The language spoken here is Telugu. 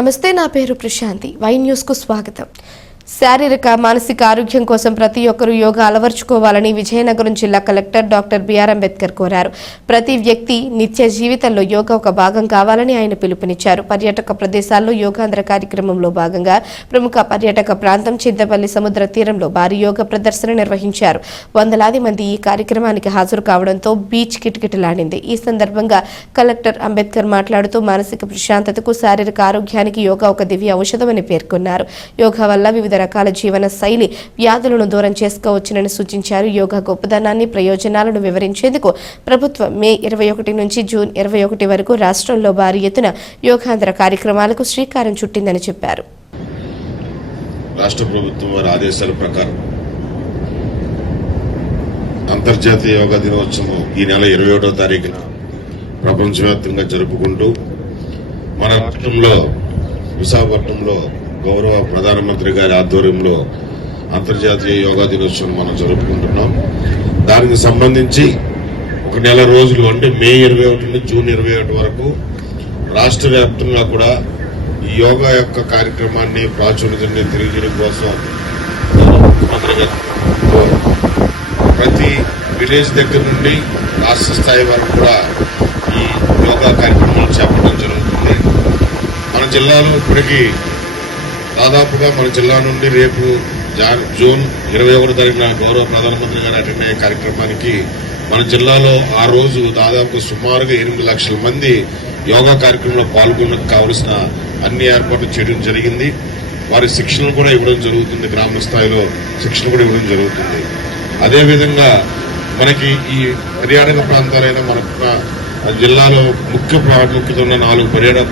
నమస్తే, నా పేరు ప్రశాంతి. వై న్యూస్ కు స్వాగతం. శారీరక మానసిక ఆరోగ్యం కోసం ప్రతి ఒక్కరూ యోగా అలవర్చుకోవాలని విజయనగరం జిల్లా కలెక్టర్ డాక్టర్ బిఆర్ అంబేద్కర్ కోరారు. ప్రతి వ్యక్తి నిత్య జీవితంలో యోగా ఒక భాగం కావాలని ఆయన పిలుపునిచ్చారు. పర్యాటక ప్రదేశాల్లో యోగాంధ్ర కార్యక్రమంలో భాగంగా ప్రముఖ పర్యాటక ప్రాంతం చింతపల్లి సముద్ర తీరంలో భారీ యోగా ప్రదర్శన నిర్వహించారు. వందలాది మంది ఈ కార్యక్రమానికి హాజరు కావడంతో బీచ్ కిటకిటలాడింది. ఈ సందర్భంగా కలెక్టర్ అంబేద్కర్ మాట్లాడుతూ మానసిక ప్రశాంతతకు, శారీరక ఆరోగ్యానికి యోగా ఒక దివ్య ఔషధమని పేర్కొన్నారు. యోగా వల్ల వివిధ రకాల జీవన శైలి వ్యాధులను దూరం చేసుకోవచ్చునని సూచించారు. యోగా గొప్పదనాన్ని, ప్రయోజనాలను వివరించేందుకు ప్రభుత్వం మే 21 నుంచి జూన్ 21 వరకు రాష్ట్రంలో భారీ ఎత్తున యోగాంధ్ర కార్యక్రమాలకు శ్రీకారం చుట్టిందని చెప్పారు. రాష్ట్ర ప్రభుత్వం వారి ఆదేశాల ప్రకారం అంతర్జాతీయ యోగా దినోత్సవం ఈ నెల 21వ తారీఖున ప్రపంచవ్యాప్తంగా జరుపుకుంటూ మన రాష్ట్రంలో విశాఖపట్నంలో గౌరవ ప్రధానమంత్రి గారి ఆధ్వర్యంలో అంతర్జాతీయ యోగా దినోత్సవం మనం జరుపుకుంటున్నాం. దానికి సంబంధించి ఒక నెల రోజులు అంటే మే 21 నుంచి జూన్ 21 వరకు రాష్ట్ర వ్యాప్తంగా కూడా ఈ యోగా యొక్క కార్యక్రమాన్ని ప్రాచుర్యాన్ని తెలియజేయడం కోసం ప్రతి విలేజ్ దగ్గర నుండి రాష్ట్ర స్థాయి వరకు కూడా ఈ యోగా కార్యక్రమాలు చేపట్టడం జరుగుతుంది. మన జిల్లాలో ఇప్పటికీ దాదాపుగా మన జిల్లా నుండి రేపు జూన్ 21 తారీఖున గౌరవ ప్రధానమంత్రి గారు అటెండ్ అయ్యే కార్యక్రమానికి మన జిల్లాలో ఆ రోజు దాదాపు సుమారుగా 8 లక్షల మంది యోగా కార్యక్రమంలో పాల్గొనడానికి కావలసిన అన్ని ఏర్పాట్లు చేయడం జరిగింది. వారి శిక్షణ కూడా ఇవ్వడం జరుగుతుంది. గ్రామ స్థాయిలో శిక్షణ కూడా ఇవ్వడం జరుగుతుంది. అదేవిధంగా మనకి ఈ పర్యాటక ప్రాంతాలైన మన జిల్లాలో ముఖ్య ప్రాముఖ్యత ఉన్న 4 పర్యాటక